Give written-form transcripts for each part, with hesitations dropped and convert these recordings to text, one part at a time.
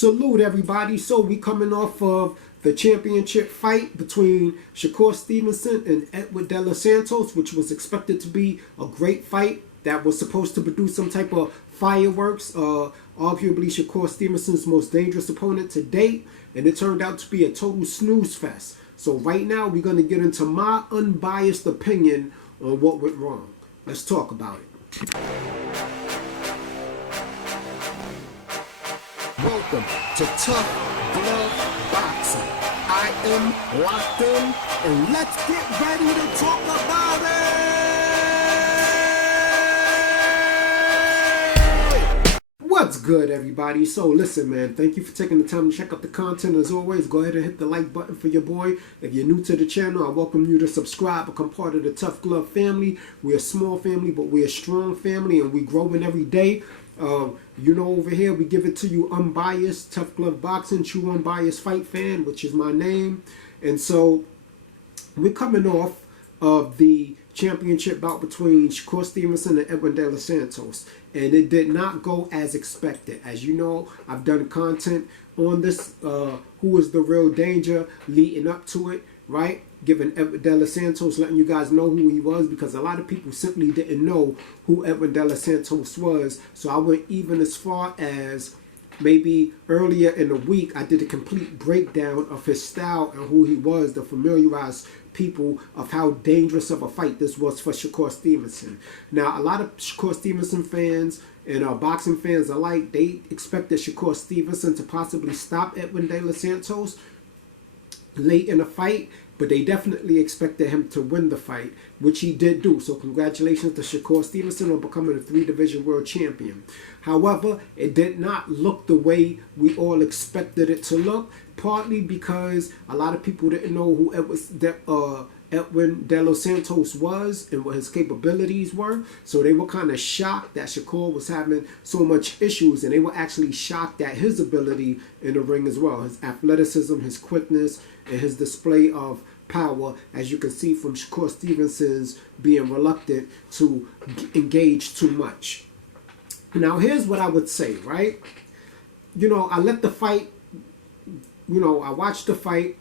Salute everybody. So we coming off of the championship fight between Shakur Stevenson and Edwin De Los Santos, which was expected to be a great fight that was supposed to produce some type of fireworks. Arguably Shakur Stevenson's most dangerous opponent to date, and it turned out to be a total snooze fest. So right now we're going to get into my unbiased opinion on what went wrong. Let's talk about it. Welcome to Tough Glove Boxing. I am locked in, and let's get ready to talk about it! What's good, everybody? So listen, man, thank you for taking the time to check out the content. As always, go ahead and hit the like button for your boy. If you're new to the channel, I welcome you to subscribe, become part of the Tough Glove family. We're a small family, but we're a strong family, and we're growing every day. You know, over here we give it to you unbiased, Tough Glove Boxing, true unbiased fight fan, which is my name. And so we're coming off of the championship bout between Shakur Stevenson and Edwin De Los Santos, and it did not go as expected. As you know, I've done content on this, who is the real danger leading up to it, right? Giving Edwin De Los Santos, letting you guys know who he was, because a lot of people simply didn't know who Edwin De Los Santos was. So I went even as far as maybe earlier in the week, I did a complete breakdown of his style and who he was to familiarize people of how dangerous of a fight this was for Shakur Stevenson. Now, a lot of Shakur Stevenson fans and boxing fans alike, they expected Shakur Stevenson to possibly stop Edwin De Los Santos late in the fight, but they definitely expected him to win the fight, which he did do. So congratulations to Shakur Stevenson on becoming a 3-division world champion. However, it did not look the way we all expected it to look, partly because a lot of people didn't know who Edwin De Los Santos was and what his capabilities were. So they were kind of shocked that Shakur was having so much issues, and they were actually shocked at his ability in the ring as well. His athleticism, his quickness, and his display of power, as you can see from Shakur Stevenson's being reluctant to engage too much. Now, here's what I would say, right? You know, I let the fight, you know, I watched the fight,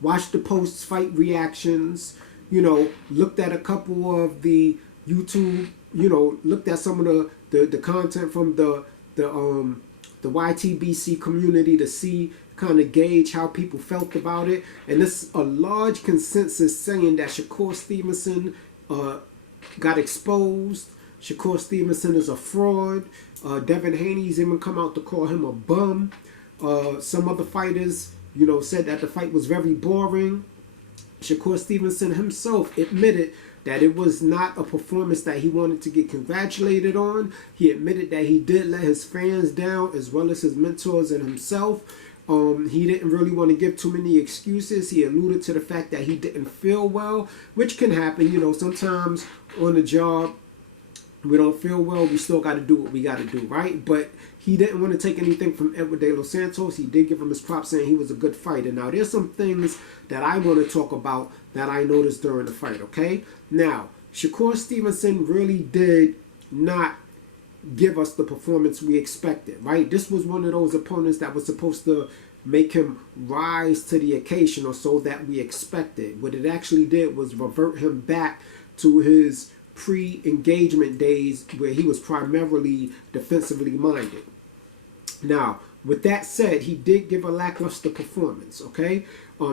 watched the post-fight reactions, you know, looked at a couple of the YouTube, you know, looked at some of the content from the YTBC community to see, kind of gauge how people felt about it. And there's a large consensus saying that Shakur Stevenson got exposed. Shakur Stevenson is a fraud. Devin Haney's even come out to call him a bum. Some other fighters, you know, said that the fight was very boring. Shakur Stevenson himself admitted that it was not a performance that he wanted to get congratulated on. He admitted that he did let his fans down, as well as his mentors and himself. He didn't really want to give too many excuses. He alluded to the fact that he didn't feel well, which can happen. You know, sometimes on the job, we don't feel well. We still got to do what we got to do, right? But he didn't want to take anything from Edwin De Los Santos. He did give him his props, saying he was a good fighter. Now, there's some things that I want to talk about that I noticed during the fight, okay? Now, Shakur Stevenson really did not give us the performance we expected, right? This was one of those opponents that was supposed to make him rise to the occasion, or so that we expected. What it actually did was revert him back to his pre-engagement days, where he was primarily defensively minded. Now, with that said, he did give a lackluster performance, okay?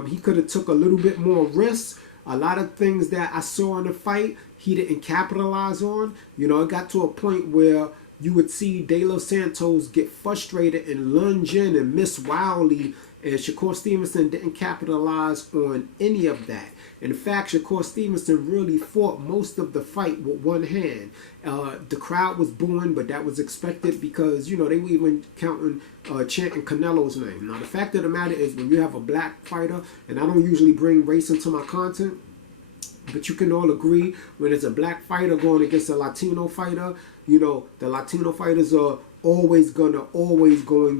He could have took a little bit more risks. A lot of things that I saw in the fight, he didn't capitalize on. You know, it got to a point where you would see De Los Santos get frustrated and lunge in and miss wildly, and Shakur Stevenson didn't capitalize on any of that. In fact, Shakur Stevenson really fought most of the fight with one hand. The crowd was booing, but that was expected because, you know, they were even chanting Canelo's name. Now, the fact of the matter is, when you have a black fighter, and I don't usually bring race into my content, but you can all agree, when it's a black fighter going against a Latino fighter, you know, the Latino fighters are always going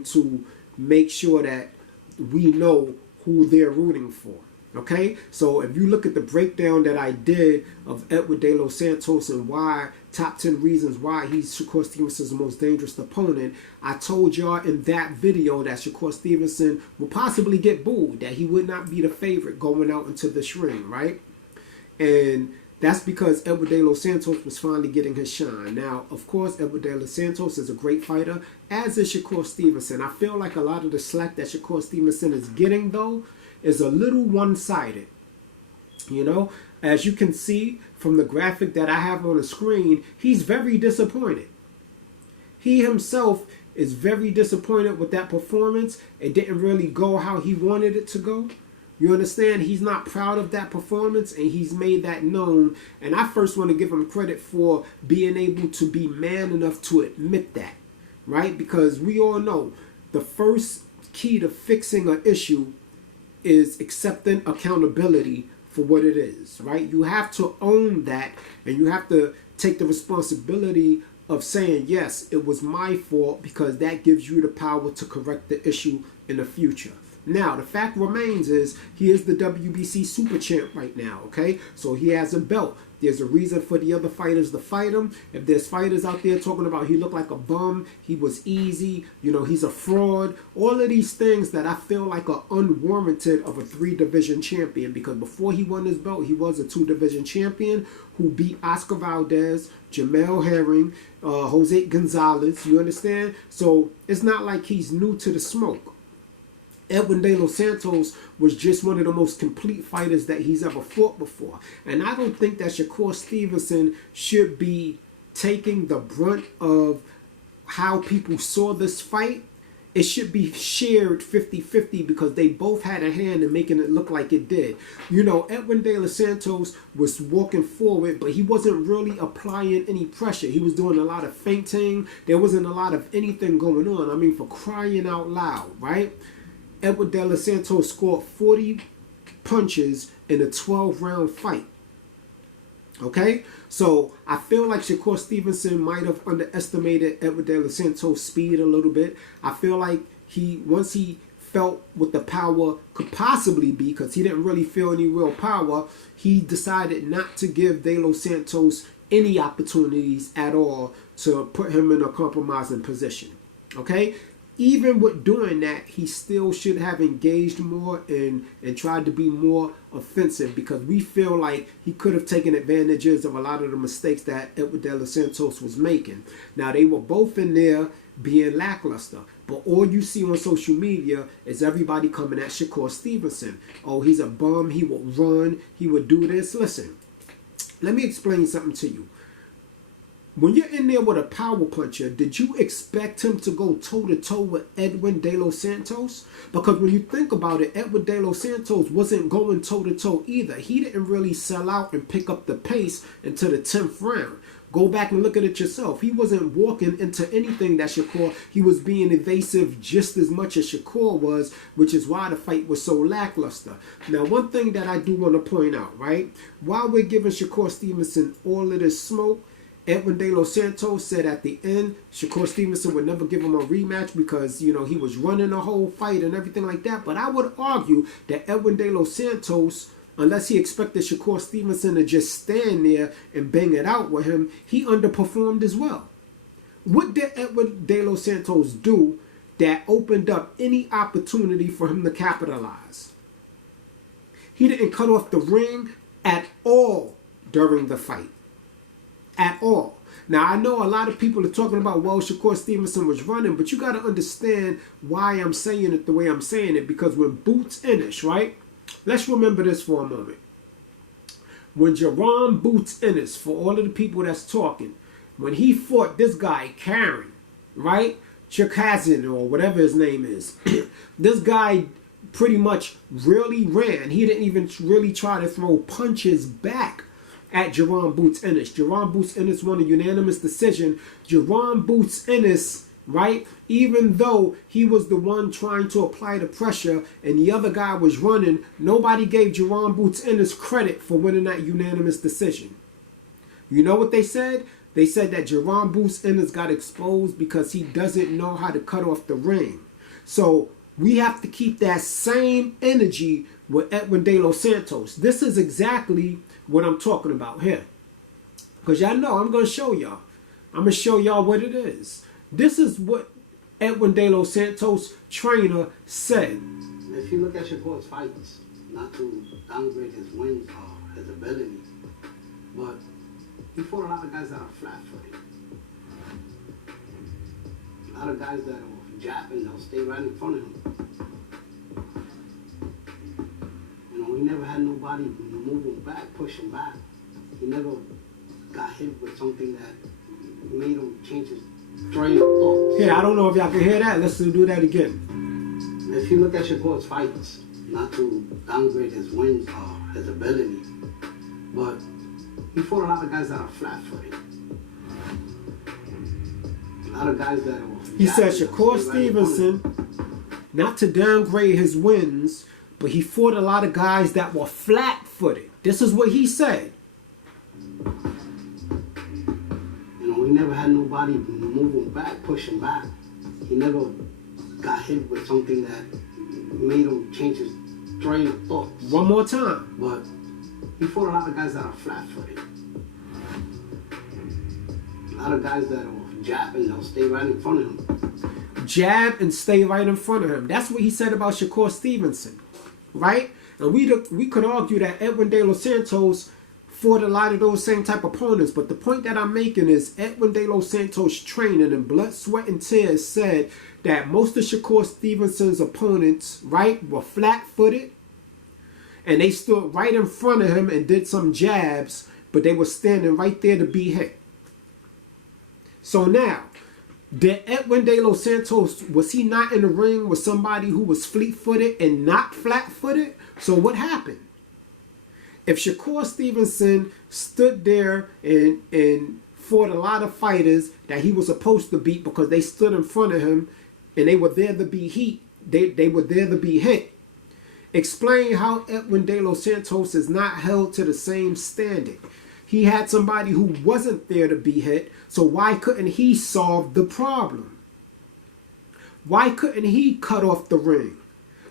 to make sure that we know who they're rooting for. Okay, so if you look at the breakdown that I did of Edwin De Los Santos and why, top 10 reasons why he's Shakur Stevenson's most dangerous opponent, I told y'all in that video that Shakur Stevenson will possibly get booed, that he would not be the favorite going out into this ring, right? And that's because Edwin De Los Santos was finally getting his shine. Now, of course, Edwin De Los Santos is a great fighter, as is Shakur Stevenson. I feel like a lot of the slack that Shakur Stevenson is getting, though, is a little one-sided. You know, as you can see from the graphic that I have on the screen, he's very disappointed. He himself is very disappointed with that performance. It didn't really go how he wanted it to go. You understand? He's not proud of that performance, and he's made that known. And I first want to give him credit for being able to be man enough to admit that, right? Because we all know the first key to fixing an issue is accepting accountability for what it is, right? You have to own that, and you have to take the responsibility of saying, yes, it was my fault, because that gives you the power to correct the issue in the future. Now, the fact remains is he is the WBC Super Champ right now, okay? So he has a belt. There's a reason for the other fighters to fight him. If there's fighters out there talking about he looked like a bum, he was easy, you know, he's a fraud, all of these things that I feel like are unwarranted of a 3-division champion, because before he won his belt, he was a 2-division champion who beat Oscar Valdez, Jamel Herring, Jose Gonzalez, you understand? So it's not like he's new to the smoke. Edwin De Los Santos was just one of the most complete fighters that he's ever fought before. And I don't think that Shakur Stevenson should be taking the brunt of how people saw this fight. It should be shared 50-50, because they both had a hand in making it look like it did. You know, Edwin De Los Santos was walking forward, but he wasn't really applying any pressure. He was doing a lot of feinting. There wasn't a lot of anything going on. I mean, for crying out loud, right? Edwin De Los Santos scored 40 punches in a 12-round fight. Okay? So I feel like Shakur Stevenson might have underestimated Edwin De Los Santos' speed a little bit. I feel like once he felt what the power could possibly be, because he didn't really feel any real power, he decided not to give De Los Santos any opportunities at all to put him in a compromising position. Okay? Even with doing that, he still should have engaged more and tried to be more offensive, because we feel like he could have taken advantages of a lot of the mistakes that Edwin De Los Santos was making. Now, they were both in there being lackluster, but all you see on social media is everybody coming at Shakur Stevenson. Oh, he's a bum, he will run, he would do this. Listen, let me explain something to you. When you're in there with a power puncher, did you expect him to go toe-to-toe with Edwin De Los Santos? Because when you think about it, Edwin De Los Santos wasn't going toe-to-toe either. He didn't really sell out and pick up the pace until the 10th round. Go back and look at it yourself. He wasn't walking into anything that Shakur, he was being evasive just as much as Shakur was, which is why the fight was so lackluster. Now, one thing that I do want to point out, right? While we're giving Shakur Stevenson all of this smoke, Edwin De Los Santos said at the end, Shakur Stevenson would never give him a rematch because, you know, he was running the whole fight and everything like that. But I would argue that Edwin De Los Santos, unless he expected Shakur Stevenson to just stand there and bang it out with him, he underperformed as well. What did Edwin De Los Santos do that opened up any opportunity for him to capitalize? He didn't cut off the ring at all during the fight. At all. Now, I know a lot of people are talking about, well, Shakur Stevenson was running, but you got to understand why I'm saying it the way I'm saying it, because when Boots Ennis, right? Let's remember this for a moment. When Jerome Boots Ennis, for all of the people that's talking, when he fought this guy, Karen, right? Chikazin, or whatever his name is, this guy pretty much really ran. He didn't even really try to throw punches back at Jerome Boots Ennis. Jerome Boots Ennis won a unanimous decision. Jerome Boots Ennis, right, even though he was the one trying to apply the pressure and the other guy was running, nobody gave Jerome Boots Ennis credit for winning that unanimous decision. You know what they said? They said that Jerome Boots Ennis got exposed because he doesn't know how to cut off the ring. So we have to keep that same energy with Edwin De Los Santos. This is exactly what I'm talking about here. Because y'all know I'm going to show y'all. I'm going to show y'all what it is. This is what Edwin De Los Santos trainer said. If you look at Shakur's fights, not to downgrade his wins or his ability, but he fought a lot of guys that are flat-footed. A lot of guys that are jabbing, they'll stay right in front of him. You know, he never had nobody move him back, push him back. He never got hit with something that made him change his train of thought. Yeah, I don't know if y'all can hear that. Let's do that again. If you look at Shakur's fights, not to downgrade his wins or his ability, but he fought a lot of guys that are flat-footed. A lot of guys that are... He said Shakur Stevenson, not to downgrade his wins, but he fought a lot of guys that were flat-footed. This is what he said. You know, he never had nobody move him back, push him back. He never got hit with something that made him change his train of thoughts. One more time. But he fought a lot of guys that are flat-footed. A lot of guys that are jabbing, they'll stay right in front of him. Jab and stay right in front of him. That's what he said about Shakur Stevenson, right? And we could argue that Edwin De Los Santos fought a lot of those same type opponents. But the point that I'm making is Edwin De Los Santos training in blood, sweat, and tears said that most of Shakur Stevenson's opponents, right, were flat-footed. And they stood right in front of him and did some jabs, but they were standing right there to be hit. So now, did Edwin De Los Santos, was he not in the ring with somebody who was fleet-footed and not flat-footed? So what happened? If Shakur Stevenson stood there and fought a lot of fighters that he was supposed to beat because they stood in front of him and they were there to be they were there to be hit. Explain how Edwin De Los Santos is not held to the same standard. He had somebody who wasn't there to be hit, so why couldn't he solve the problem? Why couldn't he cut off the ring?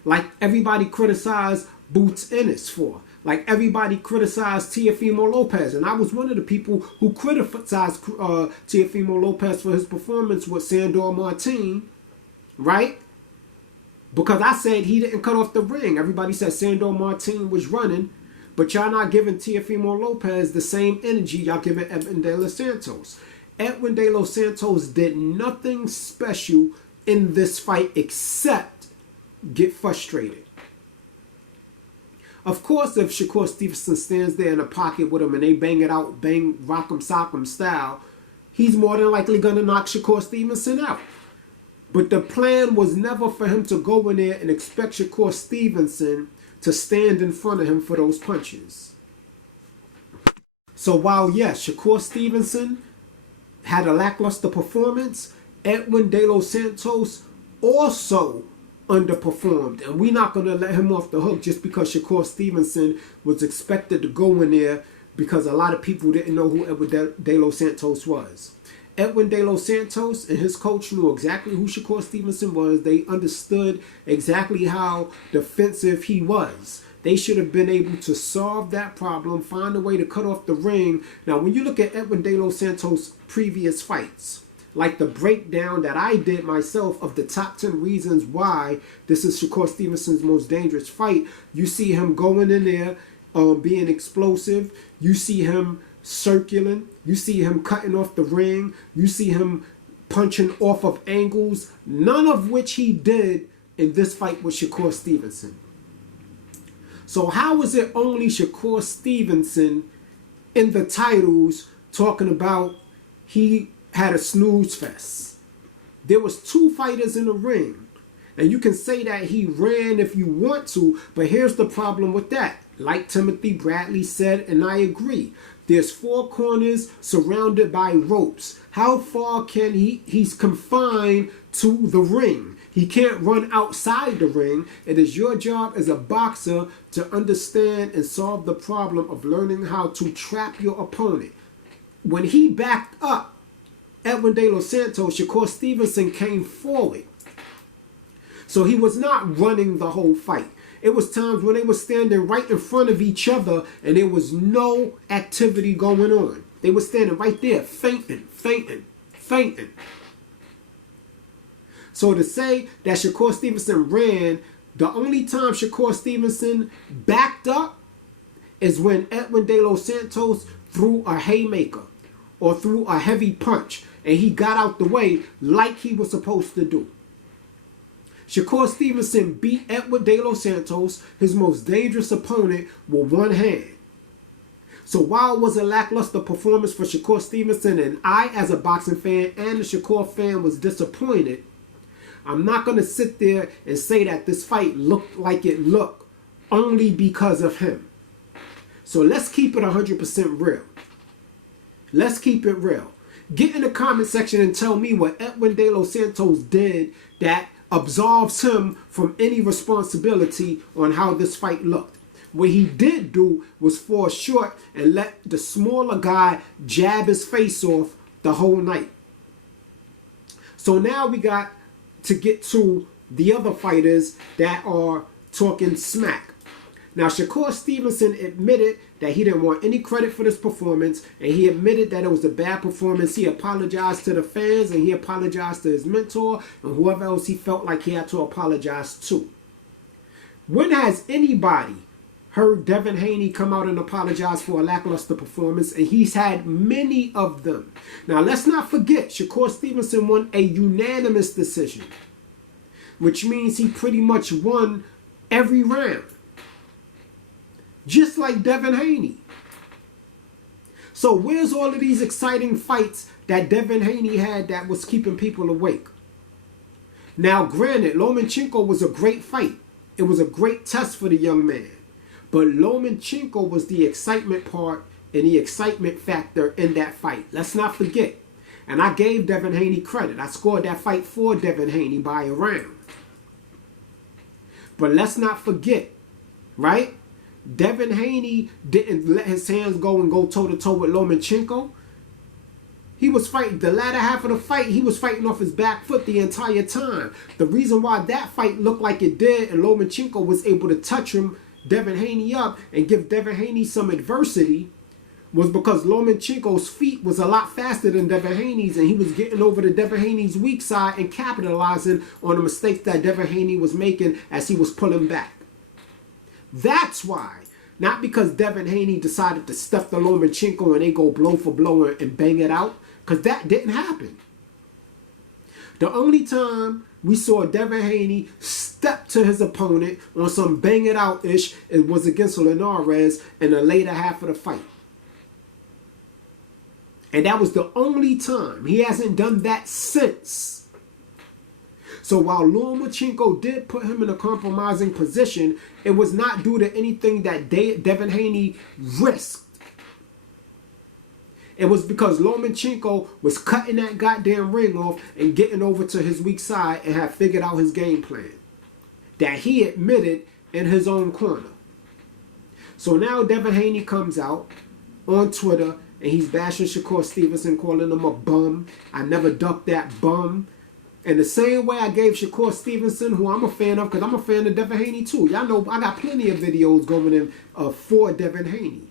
Like everybody criticized Boots Ennis for. Like everybody criticized Teofimo Lopez. And I was one of the people who criticized Teofimo Lopez for his performance with Sandor Martin, right? Because I said he didn't cut off the ring. Everybody said Sandor Martin was running. But y'all not giving Teofimo Lopez the same energy y'all giving Edwin De Los Santos. Edwin De Los Santos did nothing special in this fight except get frustrated. Of course, if Shakur Stevenson stands there in a pocket with him and they bang it out, bang, rock'em, sock'em style, he's more than likely going to knock Shakur Stevenson out. But the plan was never for him to go in there and expect Shakur Stevenson to stand in front of him for those punches. So while, yes, Shakur Stevenson had a lackluster performance, Edwin De Los Santos also underperformed. And we're not going to let him off the hook just because Shakur Stevenson was expected to go in there because a lot of people didn't know who Edwin De Los Santos was. Edwin De Los Santos and his coach knew exactly who Shakur Stevenson was. They understood exactly how defensive he was. They should have been able to solve that problem, find a way to cut off the ring. Now, when you look at Edwin De Los Santos' previous fights, like the breakdown that I did myself of the top 10 reasons why this is Shakur Stevenson's most dangerous fight, you see him going in there, being explosive. You see him circling. You see him cutting off the ring. You see him punching off of angles, none of which he did in this fight with Shakur Stevenson. So how is it only Shakur Stevenson in the titles talking about he had a snooze fest? There was 2 fighters in the ring. And you can say that he ran if you want to, but here's the problem with that. Like Timothy Bradley said, and I agree, there's 4 corners surrounded by ropes. How far can he's confined to the ring. He can't run outside the ring. It is your job as a boxer to understand and solve the problem of learning how to trap your opponent. When he backed up Edwin De Los Santos, Shakur Stevenson came forward. So he was not running the whole fight. It was times when they were standing right in front of each other and there was no activity going on. They were standing right there, fainting. So to say that Shakur Stevenson ran, the only time Shakur Stevenson backed up is when Edwin De Los Santos threw a haymaker or threw a heavy punch and he got out the way like he was supposed to do. Shakur Stevenson beat Edwin De Los Santos, his most dangerous opponent, with one hand. So while it was a lackluster performance for Shakur Stevenson, and I as a boxing fan and a Shakur fan was disappointed, I'm not going to sit there and say that this fight looked like it looked only because of him. So let's keep it 100% real. Let's keep it real. Get in the comment section and tell me what Edwin De Los Santos did that absolves him from any responsibility on how this fight looked. What he did do was fall short and let the smaller guy jab his face off the whole night. So now we got to get to the other fighters that are talking smack. Now, Shakur Stevenson admitted that he didn't want any credit for this performance, and he admitted that it was a bad performance. He apologized to the fans, and he apologized to his mentor, and whoever else he felt like he had to apologize to. When has anybody heard Devin Haney come out and apologize for a lackluster performance? And he's had many of them. Now, let's not forget, Shakur Stevenson won a unanimous decision, which means he pretty much won every round, just like Devin Haney. So where's all of these exciting fights that Devin Haney had that was keeping people awake? Now, granted, Lomachenko was a great fight. It was a great test for the young man. But Lomachenko was the excitement part and the excitement factor in that fight. Let's not forget. And I gave Devin Haney credit. I scored that fight for Devin Haney by a round. But let's not forget, right? Devin Haney didn't let his hands go and go toe-to-toe with Lomachenko. He was fighting, the latter half of the fight, he was fighting off his back foot the entire time. The reason why that fight looked like it did and Lomachenko was able to touch him, Devin Haney up, and give Devin Haney some adversity was because Lomachenko's feet was a lot faster than Devin Haney's, and he was getting over to Devin Haney's weak side and capitalizing on the mistakes that Devin Haney was making as he was pulling back. That's why. Not because Devin Haney decided to stuff the Lomachenko and they go blow for blow and bang it out, because that didn't happen. The only time we saw Devin Haney step to his opponent on some bang it out-ish, it was against Linares in the later half of the fight. And that was the only time. He hasn't done that since. So while Lomachenko did put him in a compromising position, it was not due to anything that Devin Haney risked. It was because Lomachenko was cutting that goddamn ring off and getting over to his weak side and had figured out his game plan that he admitted in his own corner. So now Devin Haney comes out on Twitter and he's bashing Shakur Stevenson, calling him a bum. I never ducked that bum. And the same way I gave Shakur Stevenson, who I'm a fan of, because I'm a fan of Devin Haney too. Y'all know I got plenty of videos going in for Devin Haney.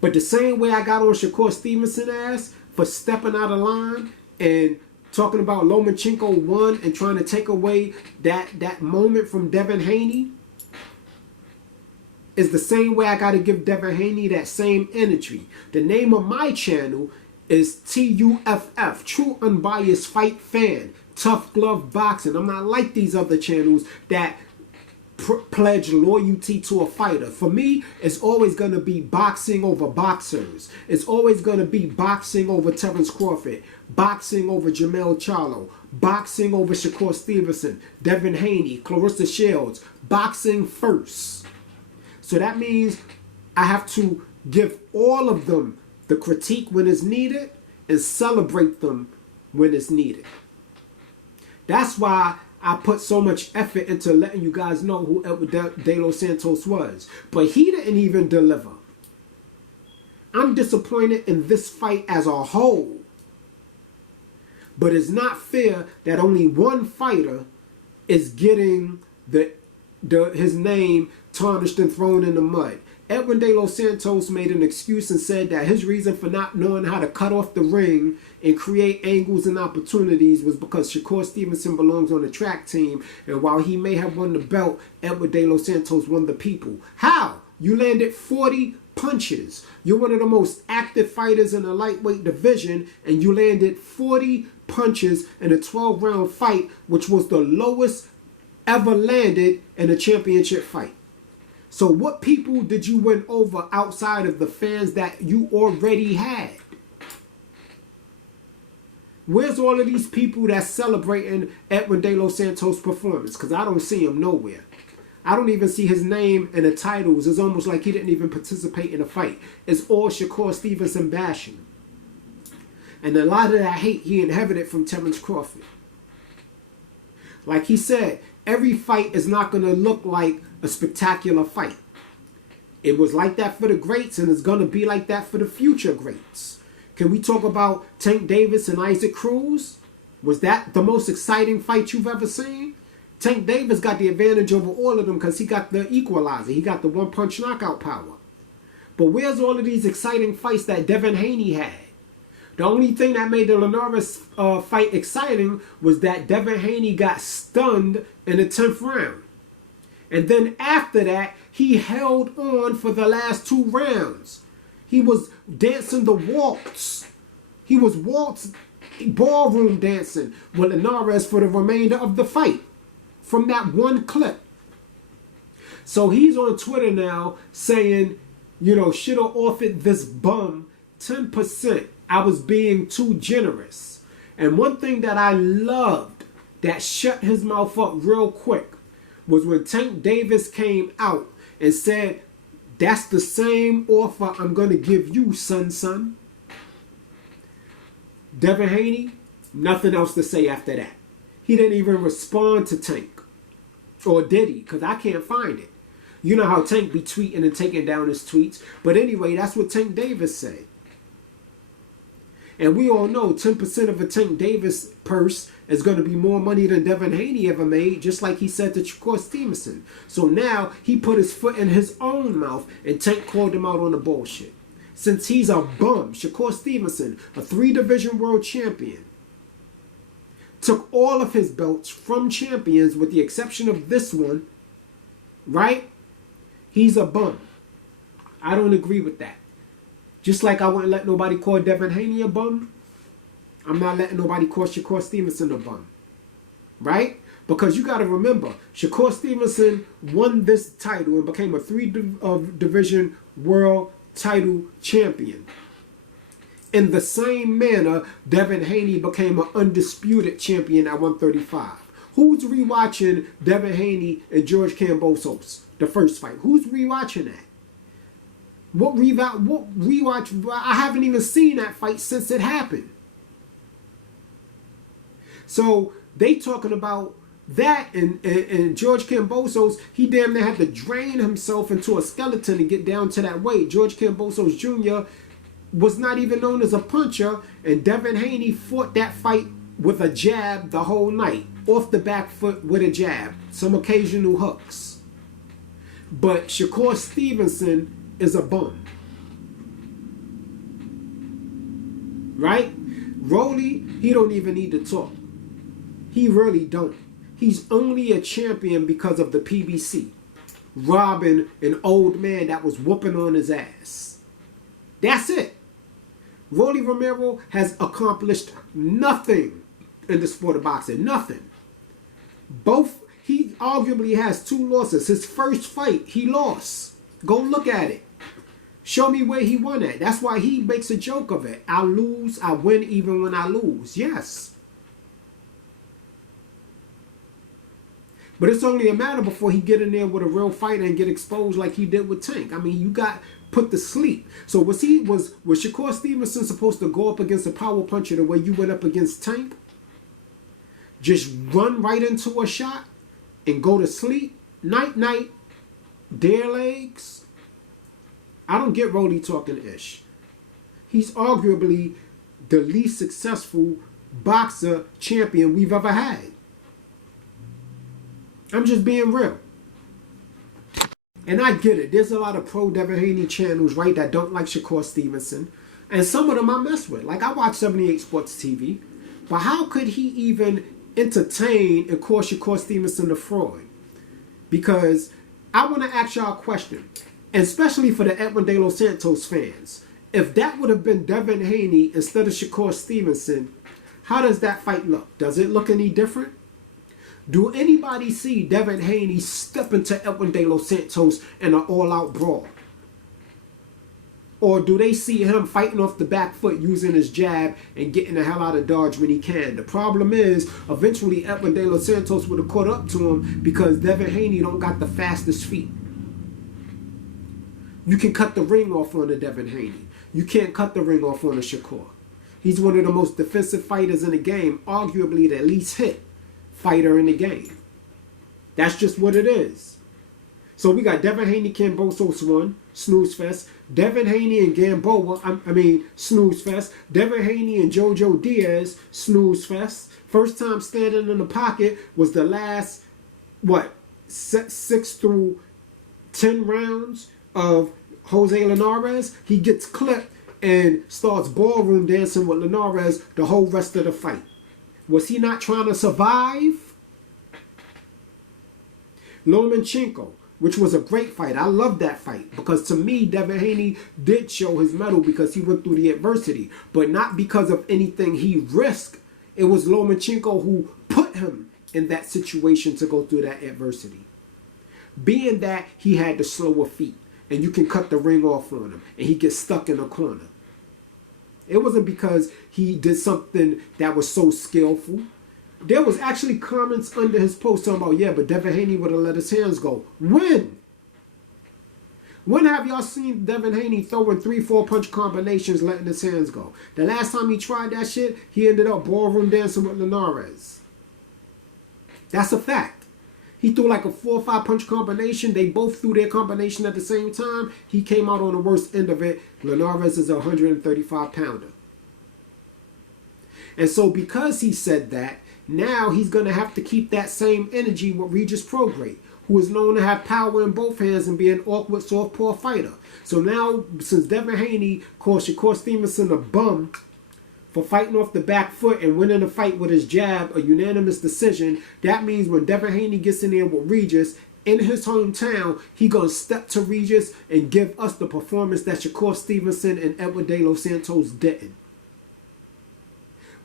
But the same way I got on Shakur Stevenson ass for stepping out of line and talking about Lomachenko won and trying to take away that moment from Devin Haney, is the same way I got to give Devin Haney that same energy. The name of my channel is TUFF, True Unbiased Fight Fan, Tough Glove Boxing. I'm not like these other channels that pledge loyalty to a fighter. For me, it's always going to be boxing over boxers. It's always going to be boxing over Terence Crawford, boxing over Jamel Charlo, boxing over Shakur Stevenson, Devin Haney, Clarissa Shields, boxing first. So that means I have to give all of them the critique when it's needed and celebrate them when it's needed. That's why I put so much effort into letting you guys know who Edwin De Los Santos was. But he didn't even deliver. I'm disappointed in this fight as a whole. But it's not fair that only one fighter is getting the his name tarnished and thrown in the mud. Edwin De Los Santos made an excuse and said that his reason for not knowing how to cut off the ring and create angles and opportunities was because Shakur Stevenson belongs on the track team, and while he may have won the belt, Edwin De Los Santos won the people. How? You landed 40 punches. You're one of the most active fighters in the lightweight division, and you landed 40 punches in a 12-round fight, which was the lowest ever landed in a championship fight. So what people did you win over outside of the fans that you already had? Where's all of these people that's celebrating Edwin De Los Santos' performance? Because I don't see him nowhere. I don't even see his name in the titles. It's almost like he didn't even participate in a fight. It's all Shakur Stevenson bashing. And a lot of that hate he inherited from Terrence Crawford. Like he said, every fight is not going to look like a spectacular fight. It was like that for the greats, and it's going to be like that for the future greats. Can we talk about Tank Davis and Isaac Cruz? Was that the most exciting fight you've ever seen? Tank Davis got the advantage over all of them because he got the equalizer. He got the one-punch knockout power. But where's all of these exciting fights that Devin Haney had? The only thing that made the Linares fight exciting was that Devin Haney got stunned in the 10th round. And then after that, he held on for the last 2 rounds. He was dancing the waltz. He was ballroom dancing with Linares for the remainder of the fight from that one clip. So he's on Twitter now saying, you know, should have offered this bum 10%. I was being too generous. And one thing that I loved that shut his mouth up real quick was when Tank Davis came out and said, that's the same offer I'm going to give you, son. Devin Haney, nothing else to say after that. He didn't even respond to Tank. Or did he? Because I can't find it. You know how Tank be tweeting and taking down his tweets. But anyway, that's what Tank Davis said. And we all know 10% of a Tank Davis purse is going to be more money than Devin Haney ever made, just like he said to Shakur Stevenson. So now he put his foot in his own mouth and Tank called him out on the bullshit. Since he's a bum, Shakur Stevenson, a 3-division world champion, took all of his belts from champions with the exception of this one, right? He's a bum. I don't agree with that. Just like I wouldn't let nobody call Devin Haney a bum, I'm not letting nobody call Shakur Stevenson a bum. Right? Because you got to remember, Shakur Stevenson won this title and became a 3-division world title champion. In the same manner, Devin Haney became an undisputed champion at 135. Who's rewatching Devin Haney and George Kambosos, the first fight? Who's rewatching that? What rewatch? I haven't even seen that fight since it happened. So they talking about that, and George Kambosos, he damn near had to drain himself into a skeleton to get down to that weight. George Kambosos Jr. was not even known as a puncher, and Devin Haney fought that fight with a jab the whole night, off the back foot with a jab, some occasional hooks. But Shakur Stevenson is a bum. Right? Rolly, he don't even need to talk. He really don't. He's only a champion because of the PBC. Robbing an old man that was whooping on his ass. That's it. Rolly Romero has accomplished nothing in the sport of boxing. Nothing. He arguably has 2 losses. His first fight, he lost. Go look at it. Show me where he won at. That's why he makes a joke of it. I lose, I win even when I lose. Yes. But it's only a matter before he get in there with a real fighter and get exposed like he did with Tank. I mean, you got put to sleep. So was Shakur Stevenson supposed to go up against a power puncher the way you went up against Tank? Just run right into a shot and go to sleep? Night, dear legs. I don't get Rolly talking ish. He's arguably the least successful boxer champion we've ever had. I'm just being real. And I get it. There's a lot of pro Devin Haney channels, right, that don't like Shakur Stevenson. And some of them I mess with. Like, I watch 78 Sports TV. But how could he even entertain and call Shakur Stevenson a fraud? Because I want to ask y'all a question, and especially for the Edwin De Los Santos fans. If that would have been Devin Haney instead of Shakur Stevenson, how does that fight look? Does it look any different? Do anybody see Devin Haney step into Edwin De Los Santos in an all-out brawl? Or do they see him fighting off the back foot using his jab and getting the hell out of dodge when he can? The problem is, eventually Edwin De Los Santos would have caught up to him because Devin Haney don't got the fastest feet. You can cut the ring off on a Devin Haney. You can't cut the ring off on a Shakur. He's one of the most defensive fighters in the game, arguably the least hit fighter in the game. That's just what it is. So we got Devin Haney, Kambosos 1, snooze fest. Devin Haney and Gamboa, snooze fest. Devin Haney and Jojo Diaz, snooze fest. First time standing in the pocket was the last, 6 through 10 rounds of Jose Linares. He gets clipped and starts ballroom dancing with Linares the whole rest of the fight. Was he not trying to survive? Lomachenko, which was a great fight. I love that fight because to me, Devin Haney did show his mettle because he went through the adversity, but not because of anything he risked. It was Lomachenko who put him in that situation to go through that adversity. Being that he had the slower feet and you can cut the ring off on him and he gets stuck in a corner. It wasn't because he did something that was so skillful. There was actually comments under his post talking about, yeah, but Devin Haney would have let his hands go. When? When have y'all seen Devin Haney throwing 3-4 punch combinations letting his hands go? The last time he tried that shit, he ended up ballroom dancing with Linares. That's a fact. He threw like a 4 or 5 punch combination. They both threw their combination at the same time. He came out on the worst end of it. Linares is a 135 pounder. And so because he said that, now he's going to have to keep that same energy with Regis Prograis, who is known to have power in both hands and be an awkward, soft-paw fighter. So now, since Devin Haney called Shakur Stevenson a bum for fighting off the back foot and winning the fight with his jab, a unanimous decision, that means when Devin Haney gets in there with Regis, in his hometown, he going to step to Regis and give us the performance that Shakur Stevenson and Edwin De Los Santos didn't.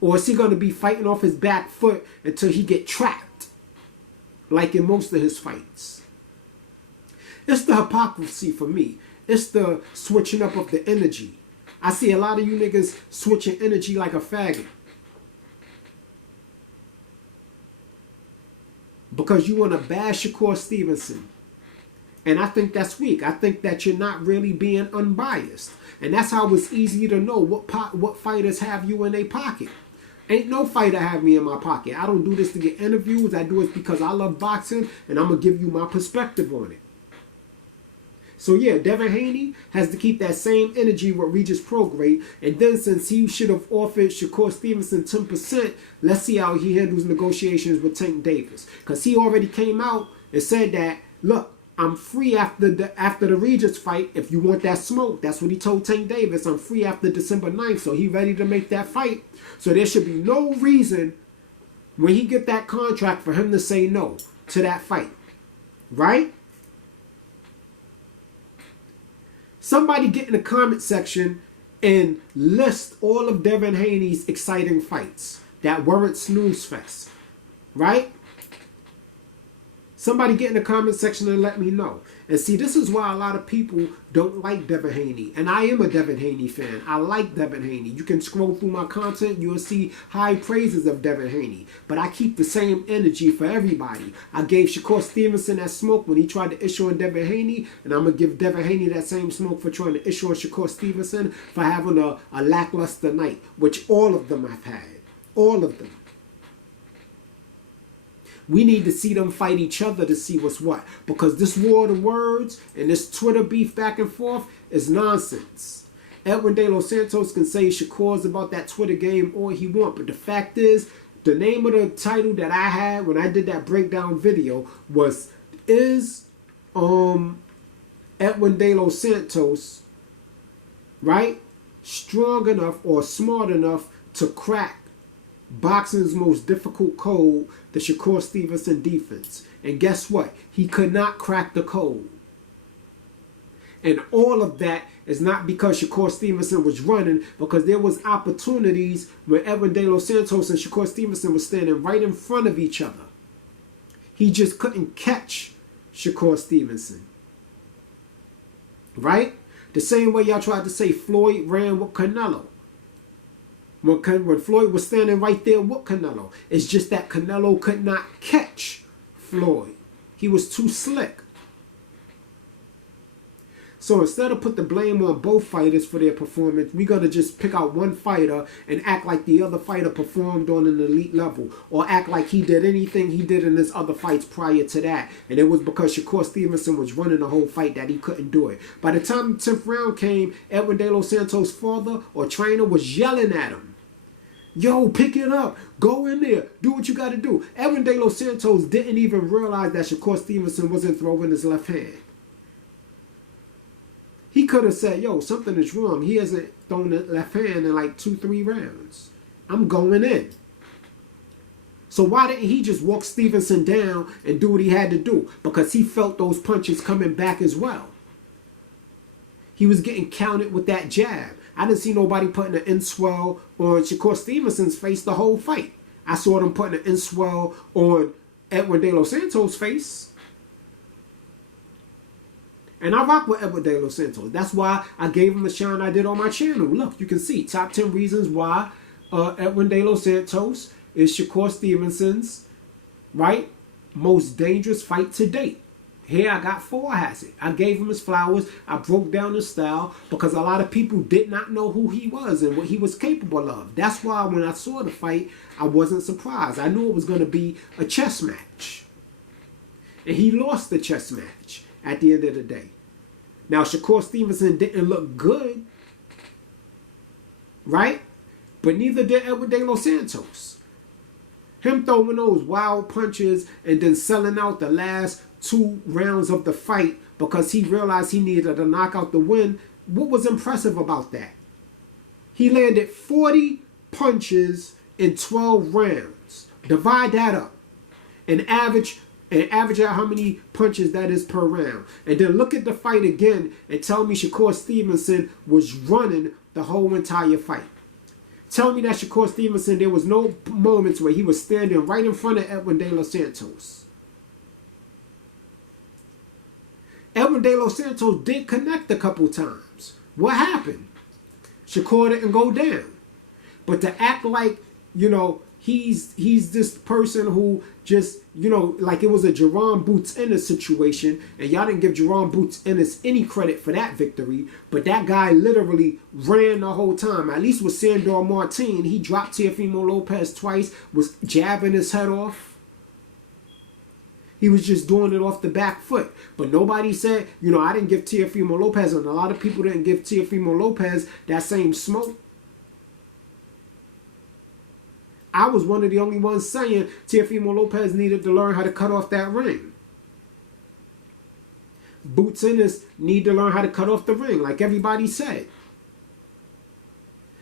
Or is he going to be fighting off his back foot until he get trapped, like in most of his fights? It's the hypocrisy for me. It's the switching up of the energy. I see a lot of you niggas switching energy like a faggot. Because you want to bash Shakur Stevenson. And I think that's weak. I think that you're not really being unbiased. And that's how it's easy to know what fighters have you in their pocket. Ain't no fighter have me in my pocket. I don't do this to get interviews. I do it because I love boxing and I'm going to give you my perspective on it. So yeah, Devin Haney has to keep that same energy with Regis Prograis. And then since he should have offered Shakur Stevenson 10%, let's see how he handles negotiations with Tank Davis. Because he already came out and said that, look, I'm free after the Regis fight if you want that smoke. That's what he told Tank Davis. I'm free after December 9th, so he ready to make that fight. So there should be no reason when he get that contract for him to say no to that fight. Right? Somebody get in the comment section and list all of Devin Haney's exciting fights that weren't snooze fest. Right? Somebody get in the comment section and let me know. And see, this is why a lot of people don't like Devin Haney. And I am a Devin Haney fan. I like Devin Haney. You can scroll through my content. You'll see high praises of Devin Haney. But I keep the same energy for everybody. I gave Shakur Stevenson that smoke when he tried to issue on Devin Haney. And I'm going to give Devin Haney that same smoke for trying to issue on Shakur Stevenson for having a lackluster night. Which all of them have had. All of them. We need to see them fight each other to see what's what. Because this war of words and this Twitter beef back and forth is nonsense. Edwin De Los Santos can say Shakur's about that Twitter game all he want. But the fact is, the name of the title that I had when I did that breakdown video was, is Edwin De Los Santos, right, strong enough or smart enough to crack boxing's most difficult code, the Shakur Stevenson defense. And guess what? He could not crack the code. And all of that is not because Shakur Stevenson was running, because there was opportunities where Edwin De Los Santos and Shakur Stevenson were standing right in front of each other. He just couldn't catch Shakur Stevenson. Right? The same way y'all tried to say Floyd ran with Canelo. When Floyd was standing right there with Canelo. It's just that Canelo could not catch Floyd. He was too slick. So instead of put the blame on both fighters for their performance, we're going to just pick out one fighter and act like the other fighter performed on an elite level, or act like he did anything he did in his other fights prior to that. And it was because Shakur Stevenson was running the whole fight that he couldn't do it. By the time the 10th round came, Edwin De Los Santos' father or trainer was yelling at him. Yo, pick it up. Go in there. Do what you got to do. Edwin De Los Santos didn't even realize that Shakur Stevenson wasn't throwing his left hand. He could have said, yo, something is wrong. He hasn't thrown the left hand in like 2-3 rounds. I'm going in. So why didn't he just walk Stevenson down and do what he had to do? Because he felt those punches coming back as well. He was getting counted with that jab. I didn't see nobody putting an in-swell on Shakur Stevenson's face the whole fight. I saw them putting an in-swell on Edwin De Los Santos' face. And I rock with Edwin De Los Santos. That's why I gave him the shine I did on my channel. Look, you can see top 10 reasons why Edwin De Los Santos is Shakur Stevenson's, right, most dangerous fight to date. Here I got 4 has it. I gave him his flowers. I broke down his style because a lot of people did not know who he was and what he was capable of. That's why when I saw the fight, I wasn't surprised. I knew it was going to be a chess match. And he lost the chess match at the end of the day. Now, Shakur Stevenson didn't look good, right? But neither did Edwin De Los Santos. Him throwing those wild punches and then selling out the last 2 rounds of the fight because he realized he needed to knock out the win. What was impressive about that? He landed 40 punches in 12 rounds. Divide that up and average out how many punches that is per round. And then look at the fight again and tell me Shakur Stevenson was running the whole entire fight. Tell me that Shakur Stevenson, there was no moments where he was standing right in front of Edwin De Los Santos. Edwin De Los Santos did connect a couple times. What happened? Shakur didn't go down. But to act like, you know, he's this person who just, you know, like it was a Jerome Boots Ennis situation, and y'all didn't give Jerome Boots Ennis any credit for that victory, but that guy literally ran the whole time. At least with Sandor Martin, he dropped Teofimo Lopez twice, was jabbing his head off. He was just doing it off the back foot. But nobody said, you know, I didn't give Teofimo Lopez, and a lot of people didn't give Teofimo Lopez that same smoke. I was one of the only ones saying Teofimo Lopez needed to learn how to cut off that ring. Boots Ennis need to learn how to cut off the ring, like everybody said.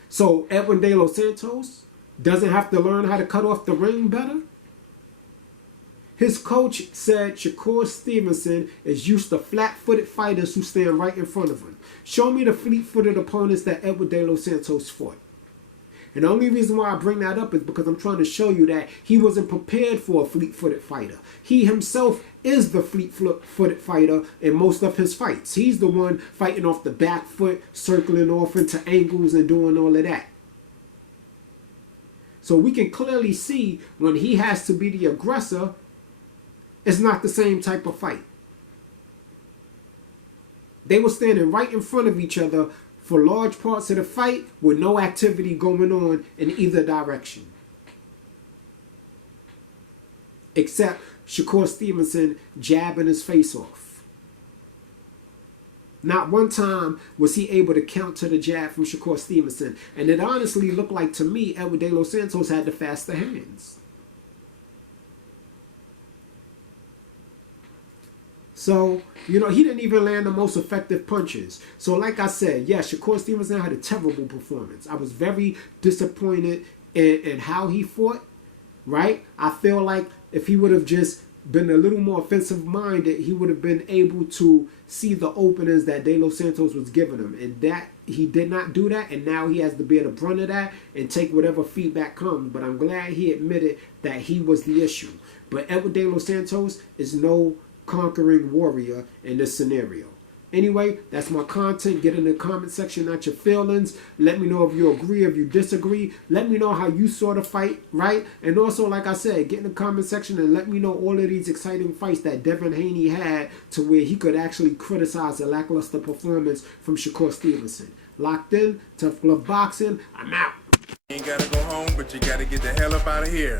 So Edwin De Los Santos doesn't have to learn how to cut off the ring better? His coach said Shakur Stevenson is used to flat-footed fighters who stand right in front of him. Show me the fleet-footed opponents that Edwin De Los Santos fought. And the only reason why I bring that up is because I'm trying to show you that he wasn't prepared for a fleet-footed fighter. He himself is the fleet-footed fighter in most of his fights. He's the one fighting off the back foot, circling off into angles and doing all of that. So we can clearly see when he has to be the aggressor, it's not the same type of fight. They were standing right in front of each other for large parts of the fight with no activity going on in either direction. Except Shakur Stevenson jabbing his face off. Not one time was he able to counter the jab from Shakur Stevenson. And it honestly looked like to me Edwin De Los Santos had the faster hands. So You know, he didn't even land the most effective punches. So like I said, yeah, Shakur Stevenson had a terrible performance. I was very disappointed in how he fought, right? I feel like if he would have just been a little more offensive minded, he would have been able to see the openings that De Los Santos was giving him. And that he did not do that, and now he has to bear the brunt of that and take whatever feedback comes. But I'm glad he admitted that he was the issue. But Edwin De Los Santos is no conquering warrior in this scenario. Anyway, that's my content. Get in the comment section at your feelings. Let me know if you agree, if you disagree. Let me know how you saw the fight, right? And also, like I said, get in the comment section and let me know all of these exciting fights that Devin Haney had to where he could actually criticize a lackluster performance from Shakur Stevenson. Locked in, Tough Glove Boxing. I'm out. You ain't gotta go home, but you gotta get the hell up out of here.